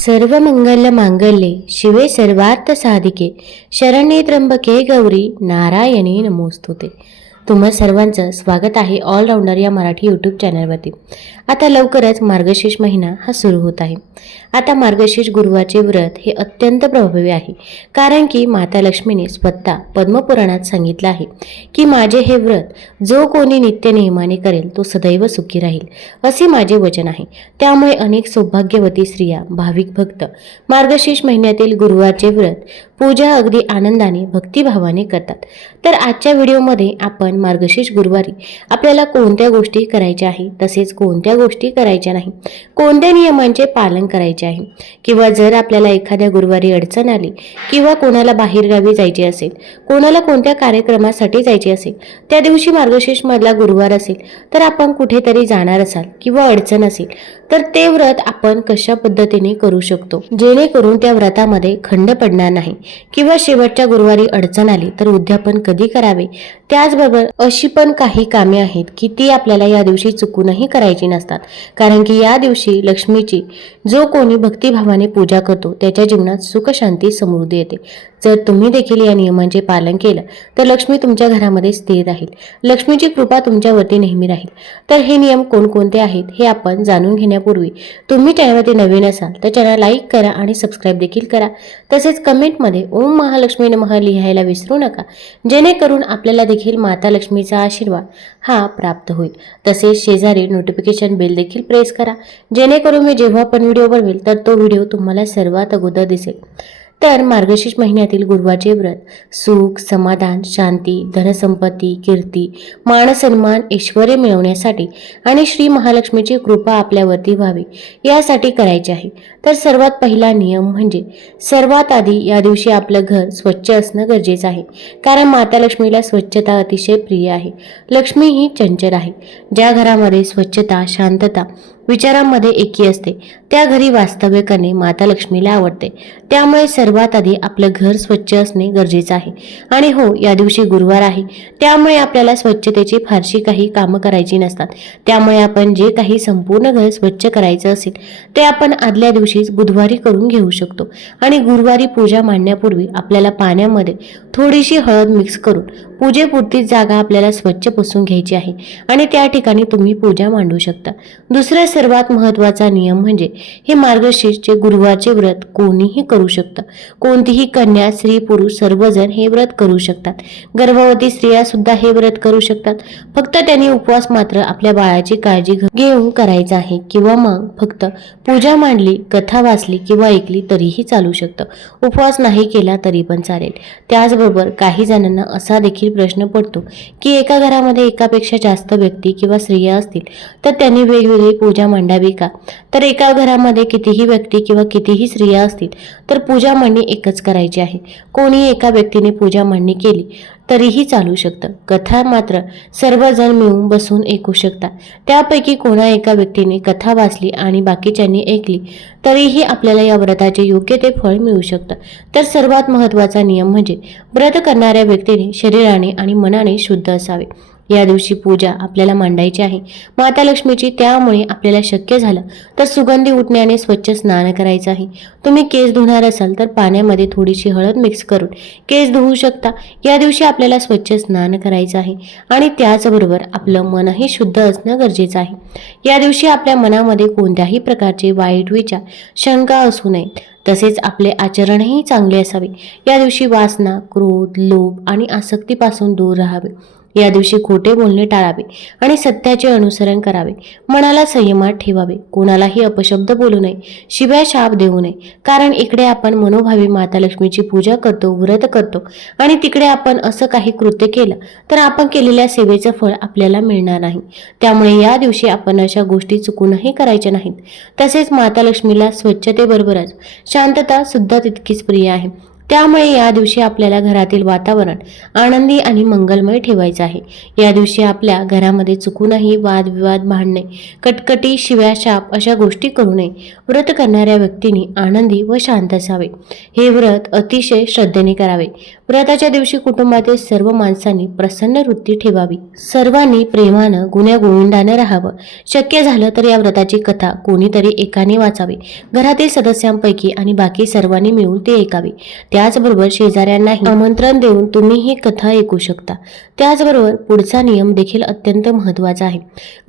सर्व मंगल मांगल्ये शिवे सर्वार्थ साधिके शरण्ये त्र्यंबके गौरी नारायणी नमोस्तुते. तुम्हा सर्वांचं स्वागत आहे ऑलराऊंडर या मराठी यूट्यूब चॅनलवरती आता लवकरच मार्गशीर्ष महिना हा सुरू होत आहे. आता मार्गशीर्ष गुरुवारचे व्रत हे अत्यंत प्रभावी आहे. कारण की माता लक्ष्मीने स्वतः पद्मपुराणात सांगितलं आहे की माझे हे व्रत जो कोणी नित्य नियमाने करेल तो सदैव सुखी राहील असे माझे वचन आहे. त्यामुळे अनेक सौभाग्यवती स्त्रिया भाविक भक्त मार्गशीर्ष महिन्यातील गुरुवारचे व्रत पूजा अगदी आनंदाने भक्तिभावाने करतात. तर आजच्या व्हिडिओमध्ये आपण मार्गशीर्ष गुरुवारी आपल्याला कोणत्या गोष्टी करायच्या आहे तसेच कोणत्या गोष्टी करायच्या नाही कोणत्या नियमांचे पालन करायचे आहे? किंवा जर आपल्याला एखाद्या गुरुवारी अडचण आली किंवा कोणाला बाहेरगावी जायचे असेल कोणाला कोणत्या कार्यक्रमासाठी जायचे असेल त्या दिवशी मार्गशीर्ष मधला गुरुवार असेल तर आपण कुठेतरी जाणार असाल किंवा अडचण असेल तर ते व्रत आपण कशा पद्धतीने करू शकतो? जेणेकरून त्या व्रतामध्ये खंड पडणार नाही किंवा शेवटच्या गुरुवारी अडचण आली तर उद्यापन कधी करावे? त्याचबरोबर अशी पण काही कामे आहेत की ती आपल्याला या दिवशी चुकूनही करायची नसतात. कारण की या दिवशी लक्ष्मीची जो कोणी भक्तिभावाने पूजा करतो त्याच्या जीवनात सुख शांती समृद्धी येते. जर तुम्ही देखील या नियमांचे पालन केलं तर लक्ष्मी तुमच्या घरामध्ये स्थिर राहील. लक्ष्मीची कृपा तुमच्यावरती नेहमी राहील. तर हे नियम कोणकोणते आहेत हे आपण जाणून घेण्यापूर्वी तुम्ही चॅनलवरती नवीन असाल तर चॅनल लाईक करा आणि सबस्क्राईब देखील करा. तसेच कमेंटमध्ये ओम महालक्ष्मी नमः लिहायला विसरू नका. जेणेकरून आपल्याला देखील माता लक्ष्मीचा आशीर्वाद हा प्राप्त होईल. तसेच शेजारी नोटिफिकेशन बेल देखील प्रेस करा. जेणेकरून मी जेव्हा पण व्हिडिओ बनवेल तर तो व्हिडिओ तुम्हाला सर्वात अगोदर दिसेल. तर मार्गशीर्ष महिन्यातील गुरुवारचे व्रत सुख समाधान शांती धनसंपत्ती कीर्ती मानसन्मान ऐश्वर मिळवण्यासाठी आणि श्री महालक्ष्मीची कृपा आपल्यावरती व्हावी यासाठी करायचे आहे. तर सर्वात पहिला नियम म्हणजे सर्वात आधी या दिवशी आपलं घर स्वच्छ असणं गरजेचं आहे. कारण माता लक्ष्मीला स्वच्छता अतिशय प्रिय आहे. लक्ष्मी ही चंचल आहे. ज्या घरामध्ये स्वच्छता शांतता विचारांमध्ये एकी असते. त्या घरी वास्तव्य करणे माता लक्ष्मीला आवडते. त्यामुळे सर्वात आधी आपलं घर स्वच्छ असणे गरजेचं आहे. आणि हो या दिवशी गुरुवार आहे. त्यामुळे आपल्याला स्वच्छतेची फारशी काही कामं करायची नसतात. त्यामुळे आपण जे काही संपूर्ण घर स्वच्छ करायचं असेल ते आपण आदल्या दिवशीच बुधवारी करून घेऊ शकतो. आणि गुरुवारी पूजा मांडण्यापूर्वी आपल्याला पाण्यामध्ये थोडीशी हळद मिक्स करून पूजेपुरतीच जागा आपल्याला स्वच्छ पुसून घ्यायची आहे. आणि त्या ठिकाणी तुम्ही पूजा मांडू शकता. दुसऱ्या सर्वात महत्त्वाचा नियम म्हणजे हे मार्गशीर्षचे गुरुवारचे व्रत कोणीही करू शकतं. कोणतीही कन्या स्त्री पुरुष सर्वजण हे व्रत करू शकतात. गर्भवती स्त्रिया सुद्धा हे व्रत करू शकतात. फक्त त्यांनी उपवास मात्र आपल्या बाळाची काळजी घेऊन करायचा आहे किंवा मग फक्त पूजा मांडली कथा वाचली किंवा ऐकली तरीही चालू शकतं. उपवास नाही केला तरी पण चालेल. त्याचबरोबर काही जणांना असा देखील प्रश्न पडतो की एका घरामध्ये एकापेक्षा जास्त व्यक्ती किंवा स्त्रिया असतील तर त्यांनी वेगवेगळी पूजा मांडावी का? तर एका घरामध्ये कितीही व्यक्ती किंवा कितीही स्त्रिया असतील तर पूजा मांडणी एकच करायची आहे. कोणी एका व्यक्तीने पूजा मांडणी केली तरीही चालू शकतं. कथा मात्र सर्वजण मिळून बसून ऐकू शकतात त्यापैकी कोणा एका व्यक्तीने कथा वाचली आणि बाकीच्यांनी ऐकली तरीही आपल्याला या व्रताचे योग्य ते फळ मिळू शकतं. तर सर्वात महत्त्वाचा नियम म्हणजे व्रत करणाऱ्या व्यक्तीने शरीराने आणि मनाने शुद्ध असावे. या दिवशी पूजा आपल्याला मांडायची आहे. माता लक्ष्मीची त्यामुळे आपल्याला शक्य झालं तर सुगंधी उठण्याने स्वच्छ स्नान करायचं आहे. तुम्ही केस धुणार असाल तर पाण्यामध्ये थोडीशी हळद मिक्स करून केस धुवू शकता. या दिवशी आपल्याला स्वच्छ स्नान करायचं आहे आणि त्याचबरोबर आपलं मनही शुद्ध असणं गरजेचं आहे. या दिवशी आपल्या मनामध्ये कोणत्याही प्रकारचे वाईट विचार शंका असू नयेत तसेच आपले आचरणही चांगले असावे. या दिवशी वासना क्रोध लोभ आणि आसक्तीपासून दूर राहावे. या दिवशी खोटे बोलणे टाळावे आणि सत्याचे अनुसरण करावे. मनाला संयमात ठेवावे. कोणालाही अपशब्द बोलू नये. शिवाय शाप देऊ नये. कारण इकडे आपण मनोभावी माता लक्ष्मीची पूजा करतो व्रत करतो आणि तिकडे आपण असं काही कृत्य केलं तर आपण केलेल्या सेवेचं फळ आपल्याला मिळणार नाही. त्यामुळे या दिवशी आपण अशा गोष्टी चुकूनही करायच्या नाहीत. तसेच माता लक्ष्मीला स्वच्छतेबरोबरच शांतता सुद्धा तितकीच प्रिय आहे. त्यामुळे या दिवशी आपल्याला घरातील वातावरण आनंदी आणि मंगलमय ठेवायचं आहे. या दिवशी आपल्या घरामध्ये चुकूनही वादविवाद भांडणे कटकटी शिव्या शाप अशा गोष्टी करू नये. व्रत करणाऱ्या व्यक्तींनी आनंदी व शांत असावे. हे व्रत अतिशय श्रद्धेने करावे. व्रताच्या दिवशी कुटुंबातील सर्व माणसांनी प्रसन्न वृत्ती ठेवावी. सर्वांनी प्रेमानं गुण्या गोविंदानं राहावं. शक्य झालं तर या व्रताची कथा कोणीतरी एकाने वाचावी. घरातील सदस्यांपैकी आणि बाकी सर्वांनी मिळून ते ऐकावे. त्याचबरोबर शेजाऱ्यांनाही आमंत्रण देऊन तुम्ही ही कथा ऐकू शकता. त्याचबरोबर पुढचा नियम देखील अत्यंत महत्त्वाचा आहे.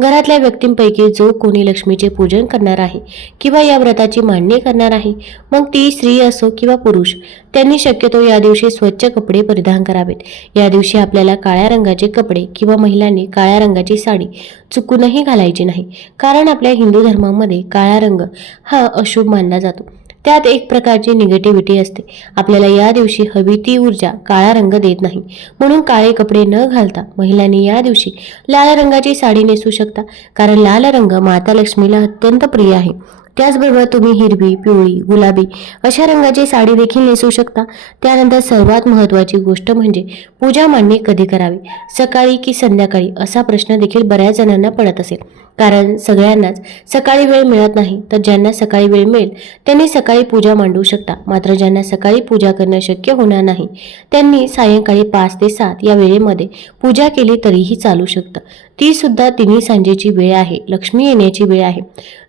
घरातल्या व्यक्तींपैकी जो कोणी लक्ष्मीचे पूजन करणार आहे किंवा या व्रताची मांडणी करणार आहे मग ती स्त्री असो किंवा पुरुष त्यांनी शक्यतो या दिवशी स्वच्छ कपडे परिधान करावेत. या दिवशी आपल्याला काळ्या रंगाचे कपडे किंवा महिलांनी काळ्या रंगाची साडी चुकूनही घालायची नाही. कारण आपल्या हिंदू धर्मामध्ये काळा रंग हा अशुभ मानला जातो. त्यात एक प्रकारची निगेटिव्हिटी असते. आपल्याला या दिवशी हवी ती ऊर्जा काळा रंग देत नाही. म्हणून काळे कपडे न घालता महिलांनी या दिवशी लाल रंगाची साडी नेसू शकता. कारण लाल रंग माता लक्ष्मीला अत्यंत प्रिय आहे. त्याचबरोबर तुम्ही हिरवी पिवळी गुलाबी अशा रंगाची साडी देखील नेसू शकता. त्यानंतर सर्वात महत्त्वाची गोष्ट म्हणजे पूजा मांडणी कधी करावी? सकाळी की संध्याकाळी? असा प्रश्न देखील बऱ्याच जणांना पडत असेल. कारण सगळ्यांनाच सकाळी वेळ मिळत नाही तर ज्यांना सकाळी वेळ मिळेल त्यांनी सकाळी पूजा मांडू शकता. मात्र ज्यांना सकाळी पूजा करणं शक्य होणार नाही त्यांनी सायंकाळी पाच ते सात या वेळेमध्ये पूजा केली तरीही चालू शकतं. ती सुद्धा तिन्ही सांजेची वेळ आहे. लक्ष्मी येण्याची वेळ आहे.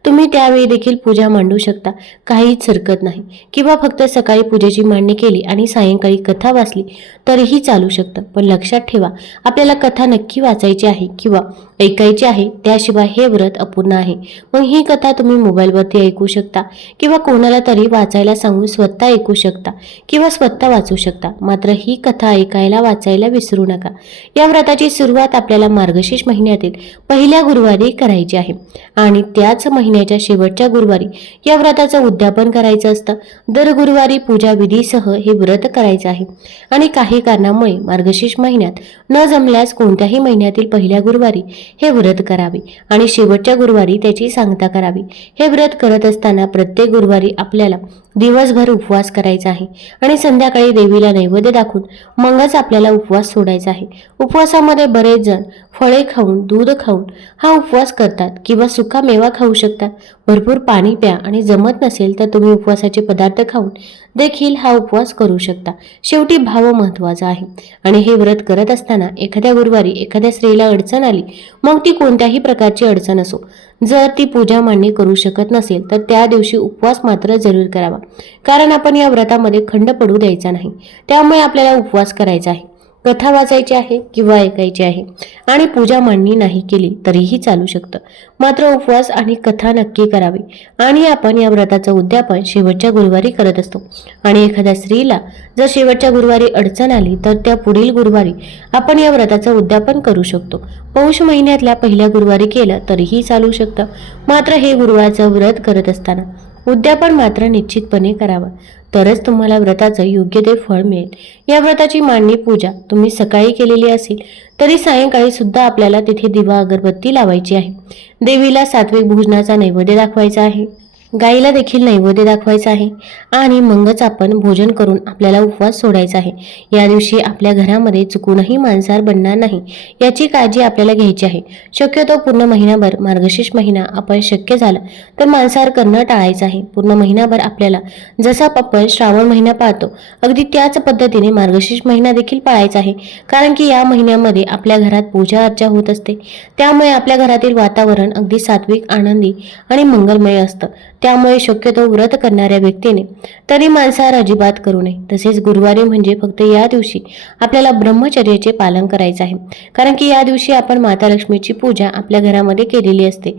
तुम्ही त्यावेळी देखील पूजा मांडू शकता. काहीच हरकत नाही. किंवा फक्त सकाळी पूजेची मांडणी केली आणि सायंकाळी कथा वाचली तरीही चालू शकतं. पण लक्षात ठेवा आपल्याला कथा नक्की वाचायची आहे किंवा ऐकायची आहे त्याशिवाय हे व्रत अपूर्ण आहे. मग ही कथा तुम्ही मोबाईलवरती ऐकू शकता किंवा कोणाला तरी वाचायला सांगून स्वतः ऐकू शकता किंवा स्वतः वाचू शकता. मात्र ही कथा ऐकायला वाचायला विसरू नका. या व्रताची सुरुवात आपल्याला मार्गशीर्ष महिन्यातील पहिल्या गुरुवारी करायची आहे. आणि त्याच महिन्याच्या शेवटच्या गुरुवारी या व्रताचं उद्यापन करायचं असतं. दर गुरुवारी पूजा विधीसह हे व्रत करायचं आहे. आणि काही कारणामुळे मार्गशीर्ष महिन्यात न जमल्यास कोणत्याही महिन्यातील पहिल्या गुरुवारी हे व्रत करावे आणि शेवटच्या गुरुवारी त्याची सांगता करावी. हे व्रत करत असताना प्रत्येक गुरुवारी आपल्याला दिवसभर उपवास करायचा आहे. आणि संध्याकाळी देवीला नैवेद्य दाखवून मगच आपल्याला उपवास सोडायचा आहे. उपवासामध्ये बरेच जण फळे खाऊन दूध खाऊन हा उपवास करतात किंवा सुका मेवा खाऊ शकतात. भरपूर पाणी प्या आणि जमत नसेल तर तुम्ही उपवासाचे पदार्थ खाऊन देखील हा उपवास करू शकता. शेवटी भाव महत्त्वाचा आहे. आणि हे व्रत करत असताना एखाद्या गुरुवारी एखाद्या स्त्रीला अडचण आली मग ती कोणत्याही प्रकारची अडचण असो. जर ती पूजा मांडणी करू शकत नसेल तर त्या दिवशी उपवास मात्र जरूर करावा. कारण आपण या व्रतामध्ये खंड पडू द्यायचा नाही. त्यामुळे आपल्याला उपवास करायचा आहे. कथा वाचायची आहे किंवा ऐकायची आहे आणि पूजा मांडणी नाही केली तरीही चालू शकतं. मात्र उपवास आणि कथा नक्की करावी आणि आपण या व्रताचं उद्यापन शेवटच्या गुरुवारी करत असतो. आणि एखाद्या स्त्रीला जर शेवटच्या गुरुवारी अडचण आली तर त्या पुढील गुरुवारी आपण या व्रताचं उद्यापन करू शकतो. पौष महिन्यातल्या पहिल्या गुरुवारी केलं तरीही चालू शकतं. मात्र हे गुरुवारचं व्रत करत असताना उद्यापन मात्र निश्चितपणे करावं. तरच तुम्हाला व्रताचं योग्य ते फळ मिळेल. या व्रताची मांडणी पूजा तुम्ही सकाळी केलेली असेल तरी सायंकाळी सुद्धा आपल्याला तिथे दिवा अगरबत्ती लावायची आहे. देवीला सात्विक भोजनाचा नैवेद्य दाखवायचा आहे. गाईला देखील नैवेद्य दाखवायचा आहे आणि मगच आपण भोजन करून आपल्याला उपवास सोडायचा आहे. या दिवशी आपल्या घरामध्ये चुकूनही मांसाहार बनणार नाही याची काळजी आपल्याला घ्यायची आहे. शक्यतो पूर्ण महिनाभर मार्गशीर्ष महिना आपण शक्य झालं तर मांसाहार करणं टाळायचं आहे. पूर्ण महिनाभर आपल्याला जसा आपण श्रावण महिना पाळतो अगदी त्याच पद्धतीने मार्गशीर्ष महिना देखील पाळायचा आहे. कारण की या महिन्यामध्ये आपल्या घरात पूजा अर्चा होत असते. त्यामुळे आपल्या घरातील वातावरण अगदी सात्विक आनंदी आणि मंगलमय असतं. त्यामुळे शक्यतो व्रत करणाऱ्या व्यक्तीने तरी मांसाहार अजिबात करू नये. तसेच गुरुवारी म्हणजे फक्त या दिवशी आपल्याला ब्रह्मचर्याचे पालन करायचं आहे. कारण की या दिवशी आपण माता लक्ष्मीची पूजा आपल्या घरामध्ये केलेली असते.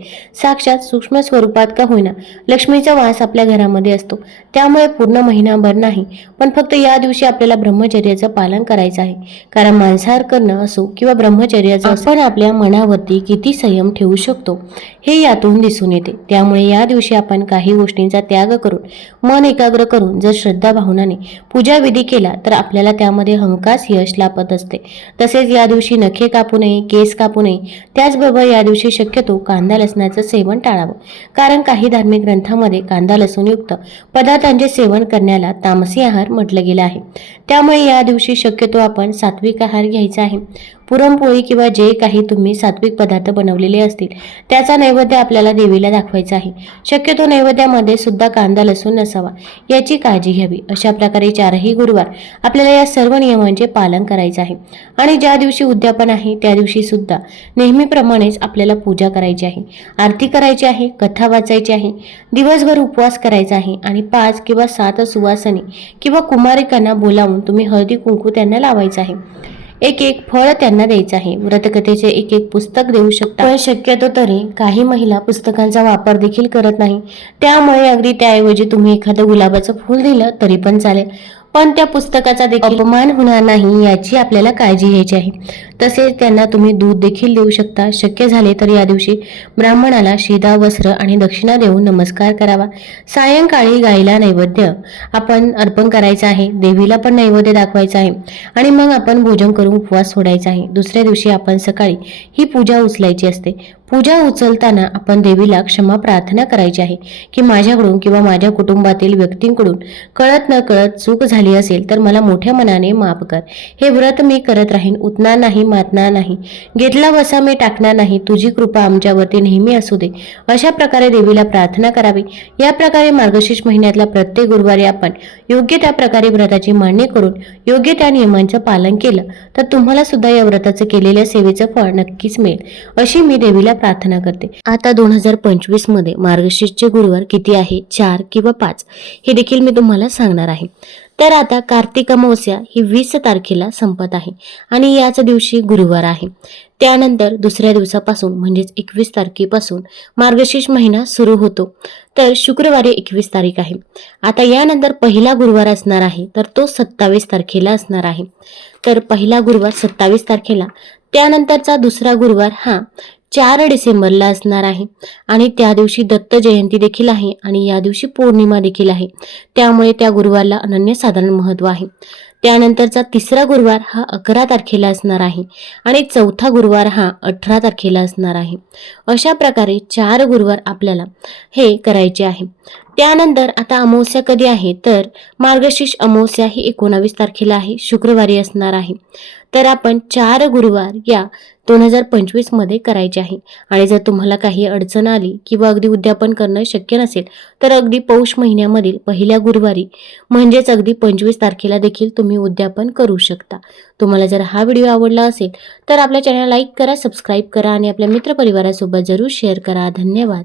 साक्षात सूक्ष्म स्वरूपात का होईना लक्ष्मीचा वास आपल्या घरामध्ये असतो. त्यामुळे पूर्ण महिनाभर नाही पण फक्त या दिवशी आपल्याला ब्रह्मचर्याचं पालन करायचं आहे. कारण मांसाहार करणं असो किंवा ब्रह्मचर्याचं आपण आपल्या मनावरती किती संयम ठेवू शकतो हे यातून दिसून येते. त्यामुळे या दिवशी आपण काही गोष्टींचा त्याग करून मन एकाग्र करून जर श्रद्धा भावनाने पूजाविधी केला तर आपल्याला त्यामध्ये हमखास यश लाभत असते. तसेच या दिवशी नखे कापू नये केस कापू नये त्याचबरोबर या दिवशी शक्यतो कांदा लसणाचं सेवन टाळावं. कारण काही धार्मिक ग्रंथामध्ये कांदा लसूणयुक्त पदार्थांचे सेवन करण्याला तामसी आहार म्हटलं गेलं आहे. त्यामुळे या दिवशी शक्यतो आपण सात्विक आहार घ्यायचा आहे. पुरणपोळी किंवा जे काही तुम्ही सात्विक पदार्थ बनवलेले असतील त्याचा नैवेद्य आपल्याला देवीला दाखवायचा आहे. शक्यतो नैवेद्यामध्ये सुद्धा कांदा लसूण नसावा याची काळजी घ्यावी. अशा प्रकारे चारही गुरुवार आपल्याला या सर्व नियमांचे पालन करायचे आहे. आणि ज्या दिवशी उद्यापन आहे त्या दिवशी सुद्धा नेहमीप्रमाणेच आपल्याला पूजा करायची आहे. आरती करायची आहे कथा वाचायची आहे दिवसभर उपवास करायचा आहे आणि पाच किंवा सात सुवासनी किंवा कुमारिकांना बोलावून तुम्ही हळदी कुंकू त्यांना लावायचं आहे. एक एक फळ त्यांना द्यायचं आहे. व्रतकथेचे एक एक पुस्तक देऊ शकता पण शक्यतो तरी काही महिला पुस्तकांचा वापर देखील करत नाही. त्यामुळे अगदी त्याऐवजी तुम्ही एखादं गुलाबाचं फूल दिलं तरी पण चालेल. पण त्या पुस्तकाचा देखील अपमान होणार नाही याची आपल्याला काळजी घ्यायची आहे. तसेच त्यांना तुम्ही दूध देखील देऊ शकता. शक्य झाले तर या दिवशी ब्राह्मणाला शिदा वस्त्र आणि दक्षिणा देऊन नमस्कार करावा. सायंकाळी गायीला नैवेद्य आपण अर्पण करायचं आहे. देवीला पण नैवेद्य दाखवायचं आहे. आणि मग आपण भोजन करून उपवास सोडायचा आहे. दुसऱ्या दिवशी आपण सकाळी ही पूजा उचलायची असते. पूजा उचलताना आपण देवीला क्षमा प्रार्थना करायची आहे की माझ्याकडून किंवा माझ्या कुटुंबातील व्यक्तींकडून कळत न कळत चूक झाली असेल तर मला मोठ्या मनाने माफ कर. हे व्रत मी करत राहीन. उतणार नाही मातणार नाही. घेतला वसा मी टाकणार नाही. तुझी कृपा आमच्यावरती नेहमी असू दे. अशा प्रकारे देवीला प्रार्थना करावी. या प्रकारे मार्गशीर्ष महिन्यातला प्रत्येक गुरुवारी आपण योग्य त्या प्रकारे व्रताची मांडणी करून योग्य त्या नियमांचं पालन केलं तर तुम्हाला सुद्धा या व्रताचं केलेल्या सेवेचं फळ नक्कीच मिळेल. अशी मी देवीला प्रार्थना करते. आता दोन हजार पंचवीसमध्ये मार्गशीर्षचे गुरुवार किती आहे? चार किंवा पाच? हे देखील मी तुम्हाला सांगणार आहे. तर आता कार्तिक अमावस्या ही वीस तारखेला संपत आहे आणि याच दिवशी गुरुवार आहे. त्यानंतर दुसऱ्या दिवसापासून म्हणजेच एकवीस तारखेपासून मार्गशीर्ष महिना सुरू होतो. तर शुक्रवारी एकवीस तारीख आहे. आता यानंतर पहिला गुरुवार असणार आहे तर तो सत्तावीस तारखेला असणार आहे. तर पहिला गुरुवार सत्तावीस तारखेला त्यानंतरचा दुसरा गुरुवार हा चार डिसेंबरला असणार आहे. आणि त्या दिवशी दत्त जयंती देखील आहे आणि या दिवशी पौर्णिमा देखील आहे. त्यामुळे त्या गुरुवारला अनन्यसाधारण महत्त्व आहे. त्यानंतरचा तिसरा गुरुवार हा अकरा तारखेला असणार आहे आणि चौथा गुरुवार हा अठरा तारखेला असणार आहे. अशा प्रकारे चार गुरुवार आपल्याला हे करायचे आहे. त्यानंतर आता अमावस्या कधी आहे? तर मार्गशीर्ष अमावस्या ही एकोणावीस तारखेला आहे. शुक्रवारी असणार आहे. तर आपण चार गुरुवार या दोन हजार पंचवीसमध्ये करायचे आहे. आणि जर तुम्हाला काही अडचण आली किंवा अगदी उद्यापन करणं शक्य नसेल तर अगदी पौष महिन्यामधील पहिल्या गुरुवारी म्हणजेच अगदी पंचवीस तारखेला देखील तुम्ही उद्यापन करू शकता. तुम्हाला जर हा व्हिडिओ आवडला असेल तर आपल्या चॅनल लाईक करा सबस्क्राईब करा आणि आपल्या मित्रपरिवारासोबत जरूर शेअर करा. धन्यवाद.